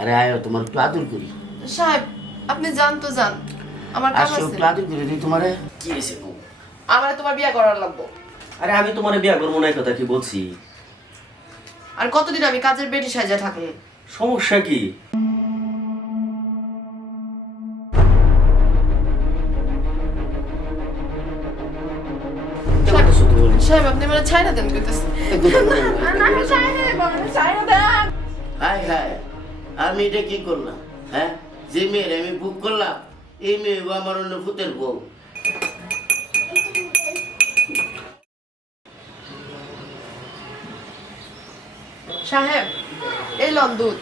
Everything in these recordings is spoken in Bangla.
আরে আয় তোমার একটু আদর করি। সাহেব আপনি যান তো যান, আমার কাজ আসো আছে। একটু আদর করে দিই তোমারে। কি হয়েছে বউ? আমার তোমার বিয়ে করার লাগবো। আরে আমি তোমার বিয়া করবো না, কথা কি বলছি? আর কতদিন আমি কাজের বেটি সাজা থাকবো? সমস্যা কি? সাহেব আপনি মানে ছাইরা দেন কইতাছেন। হাই হাই, আমি এটা কি করলাম? হ্যাঁ, যে মেয়ের আমি বুক করলাম এই মেয়ে আমার অন্য ভূতের বউ। সাহেব এই লন দুধ।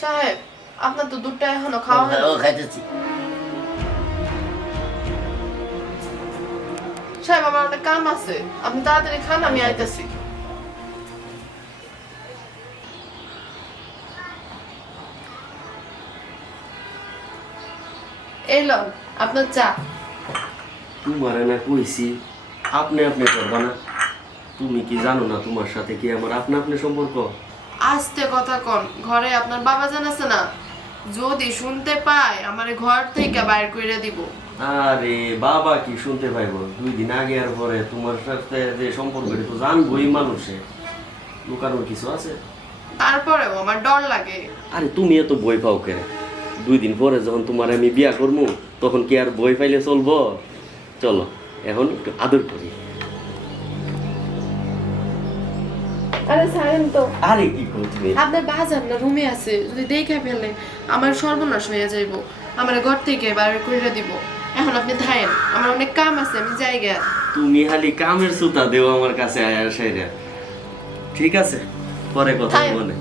সাহেব আপনার তো দুধটা এখনো খাওয়া হয়নি। ও খাইতেছি। সাহেব আমার অনেক কাম আছে, আপনি তাড়াতাড়ি খান, আমি আইতাছি। এই লন আপনার চা। তোমারে না কইছি আপনি আপনি করবা না? তুমি কি জানো না তোমার সাথে কি আমার আপনা আপনি সম্পর্ক? আস্তে কথা কন, ঘরে আপনার বাবা জান আছে না, যদি শুনতে পায় আমারে ঘর থেকে বাইর কইরা দিব। আরে বাবা কি শুনতে পাইব? 2 দিন আগে আর পরে তোমার সাথে যে সম্পর্ক এটা তো জানবই মানুষে, লুকানোর কিছু আছে? তারপরেও আমার ডর লাগে। আরে তুমি এত বই পাও কেন? 2 দিন পরে যখন তোমার আমি বিয়া করবো তখন কি আর বই পাইলে চলবো? চলো এখন একটু আদর করি। আরে ছাড়েন তো। আরে কি করবে? আপনার বাজার না রুমে আছে, যদি দেখে ফেলে আমার সর্বনাশ হয়ে যাইব, আমার ঘর থেকে বাইরে কইরা দিব। এখন আপনি থাকেন, আমার অনেক কাম আছে, আমি জায়গা। তুমি খালি কামের সুতা দেও আমার কাছে আয়া সাইরা। ঠিক আছে, পরে কথা তাই। বলে।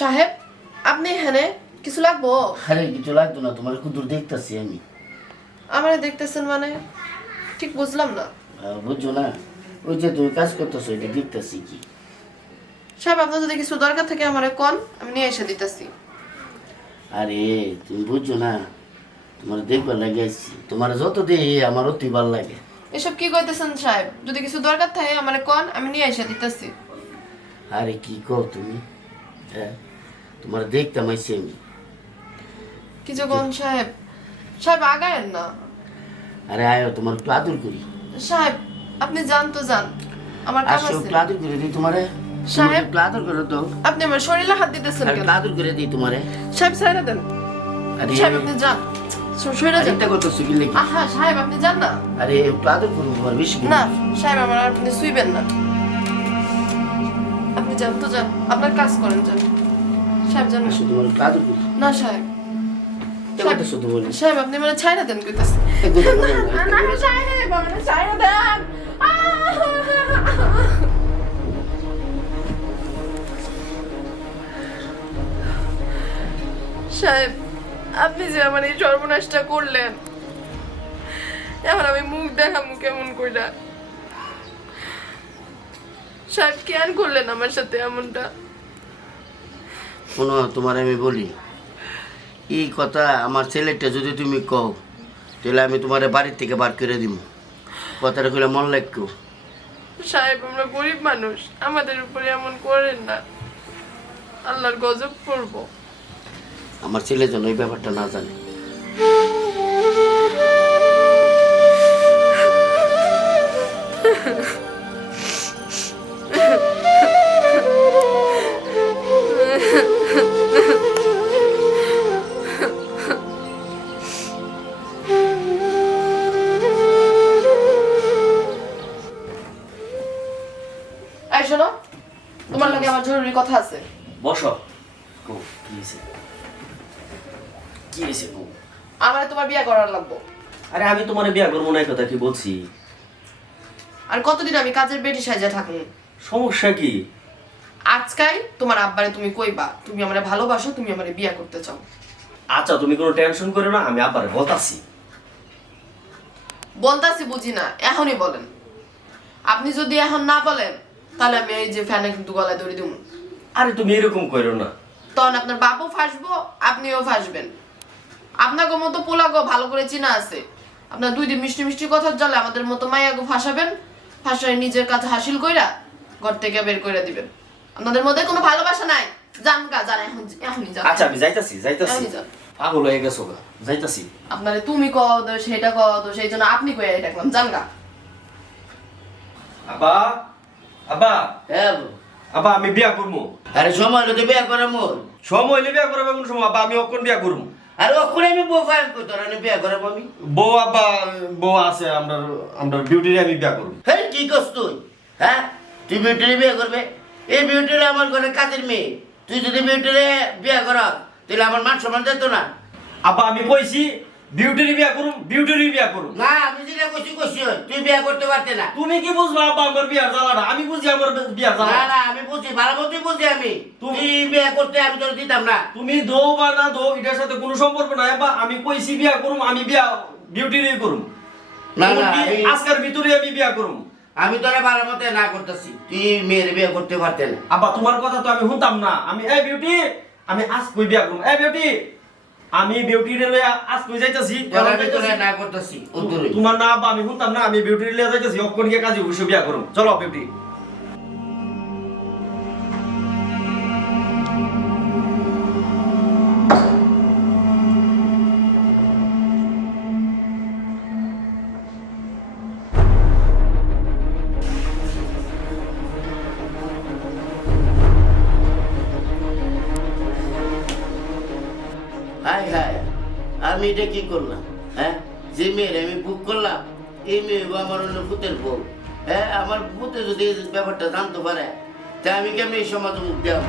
সাহেব আপনি এখানে কিছু লাগবো? আরে কিছু লাগতো না, তোমার কুদুর দেখতেছি আমি। আমারে দেখতেছেন মানে ঠিক বুঝলাম না। বুঝছো না, ওই যে তুমি কাজ করতেছো এটা দেখতেছি কি। সাহেব আপনার যদি কিছু দরকার থাকে আমারে কোন, আমি নিয়ে এসে দিতেছি। আরে তুমি বুঝছো না, তোমার দেখবার লাগে আসছি, তোমার যত দেই আমার অতি ভালো লাগে। এসব কি কইতেছেন সাহেব? যদি কিছু দরকার থাকে আমারে কোন, আমি নিয়ে এসে দিতেছি। আরে কি কও তুমি? হ্যাঁ, তোমার দেখতাম আইছি আমি। কিছু কোন সাহেব? সাহেব আগায়েন না। আরে আয় তোমার একটু আদর করি। সাহেব আপনি যান তো যান, আমার কাজ আসো আছে। একটু আদর করে দিই তোমারে। সাহেব। একটু আদর করে দাও। আপনি আমার শরীরে হাত দিতেছেন আর কেন? একটু আদর করে দিই তোমারে। সাহেব ছাইরা দেন। আরে সাহেব আপনি যান, শরীরে যান। চিন্তা করতেছো কি লেগে? আহা সাহেব আপনি যান না। আরে একটু আদর করুন তোমার বেশি করে। না সাহেব আমার আর আপনি শুইবেন না, আপনি যান তো যান, আপনার কাজ করেন যান। সাহেব যান না। আসো তোমার একটু আদর করি। না সাহেব, চিন্তা করতেছো তো বলি। সাহেব আপনি মানে ছাইরা দেন কইতাছে। না আমি ছাইরা দেব, মানে ছাইরা দেন। সাহেব আপনি যে আমার এই সর্বনাশটা করলেন, এখন আমি মুখ দেখামু কেমন কইরা? সাহেব কেন করলেন আমার সাথে এমনটা? শোনো তোমার আমি বলি, এই কথা আমার ছেলেটা যদি তুমি কও তাহলে আমি তোমার বাড়ির থেকে বার করে দিব। কথাটা কইলে মন লাগতো। সাহেব আমরা গরিব মানুষ, আমাদের উপরে এমন করেন না, আল্লাহর গজব পড়বো। আমার ছেলে যেন এই ব্যাপারটা না জানে। এই শোনো, তোমার লাগে আমার জরুরি কথা আছে। বসো। কো কি হইছে? কি হইছে কো? আমার তোমার বিয়ে করার লাগবো। আরে আমি তোমার বিয়া করবো না, এই কথা কি বলছি? আর কতদিন আমি কাজের বেটি সাজা থাকবো? সমস্যা কি? আজকাই তোমার আব্বারে তুমি কইবা তুমি আমারে ভালোবাসো, তুমি আমারে বিয়ে করতে চাও। আচ্ছা তুমি কোনো টেনশন করো না, আমি আবার বলতাছি। বলতাছি বুঝি না, এখনই বলেন। আপনি যদি এখন না বলেন তাহলে আমি এই যে ফ্যানে কিন্তু গলায় দড়ি দেবো। আরে তুমি এরকম করো না। তখন আপনার বাপও ফাঁসবো, আপনিও ফাঁসবেন। আপনাকে মতো পোলাগো ভালো করে চিনা আছে। আপনার 2 দিন মিষ্টি মিষ্টি কথার জালে আমাদের মতো মাইয়াগো ফাঁসাবেন, ফাঁসায় নিজের কাছে হাসিল কইরা ঘর থেকে বের করে দিবেন। আপনাদের মধ্যে কোনো ভালোবাসা নাই। যান গা, যান এখনই যান। আচ্ছা আমি যাইতাছি এখনই যান। পাগল হয়ে গেছো গা, যাইতাছি। আপনারে তুমি কও তো সেটা কও তো, সেই জন্য আপনি কইয়া ডাকলাম, যান গা। আব্বা, আব্বা, হ্যাঁ, আব্বা আমি বিয়া করবো। আরে সময় হলে বিয়া করে মোর। সময় হইলে বিয়া করবো, কোন সময়? আব্বা আমি অক্ষণ বিয়া করবো। আর ওখানে আমি বউ ফাইল করতে বিয়া করাবো আমি। বউ আব্বা, বউ আছে আমরা, আমরা বিউটির আমি বিয়া করবো। হ্যাঁ কি করছ তুই? হ্যাঁ, তুই বিউটিরে বিয়ে করবে? এই বিউটিরে আমার ঘরে কাজের মেয়ে। তুই যদি বিউটিরে বিয়ে কর তাহলে আমার মান সম্মান যেত না। আব্বা আমি কইছি বিউটির বিয়া করুম, বিউটির বিয়া করুম। না, আমি যেটা কইছি তুই বিয়ে করতে পারতে না। তুমি কি বুঝবা আব্বা আমার বিয়ার জ্বালাটা? আমি বুঝি আমার বিয়ার না জ্বালা। না, আমি বুঝি, ভালো মতোই বুঝি আমি। তুই বিয়ে করতে আমি তোর দিতাম না। তুমি দো বা না দো এটার সাথে কোনো সম্পর্ক নাই আব্বা। আমি কইছি বিয়া করুম, আমি বিয়া বিউটিরই করুম। না না, এমনকি আমি- আজকের ভিতরে আমি বিয়া করুম। আমি তোরা ভালো মতো না করতেছি, তুই মেয়ের বিয়ে করতে পারতে না। আব্বা তোমার কথা তো আমি শুনতাম না। আমি এই বিউটি, আমি আজ কই বিয়া করুম। এই বিউটি, আমি বিউটির লইয়া আজ কই যাইতাছি। তোরা আমি তোরা না করতেছি উত্তরে। তোমার না আব্বা আমি শুনতাম না। আমি বিউটির লইয়া যাইতাছি, অক্ষণ গিয়ে কাজে বসে বিয়া করুম। চলো বিউটি। হাই হাই, আমি এটা কি করলাম? হ্যাঁ, যে মেয়ের আমি বুক করলাম এই মেয়ে আমার অন্য ভূতের বউ। হ্যাঁ, আমার ভূতে যদি এই ব্যাপারটা জানতে পারে তা আমি কেমন এই সমাজে মুখ দেওয়া